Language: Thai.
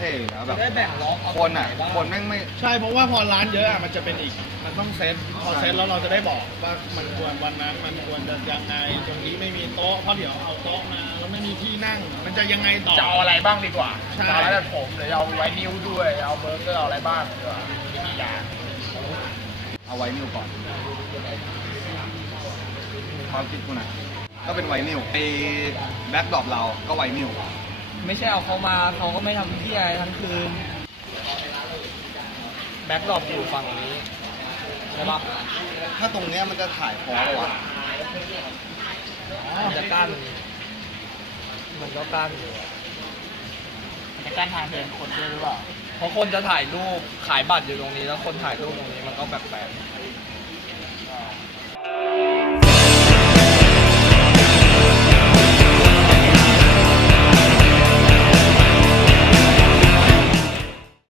ท่อยู่แล้วแบบได้แบ่งล็อกคนอ่ะคนแม่งไม่ใช่เพราะว่าพอร้านเยอะอะมันจะเป็นอีกมันต้องเซตพอเซตแล้วเราจะได้บอกว่ามันควรวันนั้นมันควรจะยังไงตรงนี้ไม่มีโต๊ะเพราะเดี๋ยวเอาโต๊ะมาแล้วไม่มีที่นั่ง มันจะยังไงต่อจะเอาอะไรบ้างดีกว่าใช่จะเอาอะไรแบบผมหรือจะเอาไวนิวด้วยเอาเบอร์เกอร์เอาอะไรบ้างดีกว่ามีกี่อย่างเอาไว้นิวก่อนความคิดกูนะก็เป็นไวนิวไอ้แบ็คดรอปเราก็ไวนิวไม่ใช่เอาเขามาเขาก็ไม่ทำที่อะไรทั้งคืนแบ็คดรอปอยู่ฝั่งนี้ใช่ปะถ้าตรงเนี้ยมันจะถ่ายพอแล้ววะมันจะกั้นมันก็กั้นอยู่อะในการทางเดินคนด้วยหรือเปล่าเพราะคนจะถ่ายรูปขายบัตรอยู่ตรงนี้แล้วคนถ่ายรูปตรงนี้มันก็แปลกๆ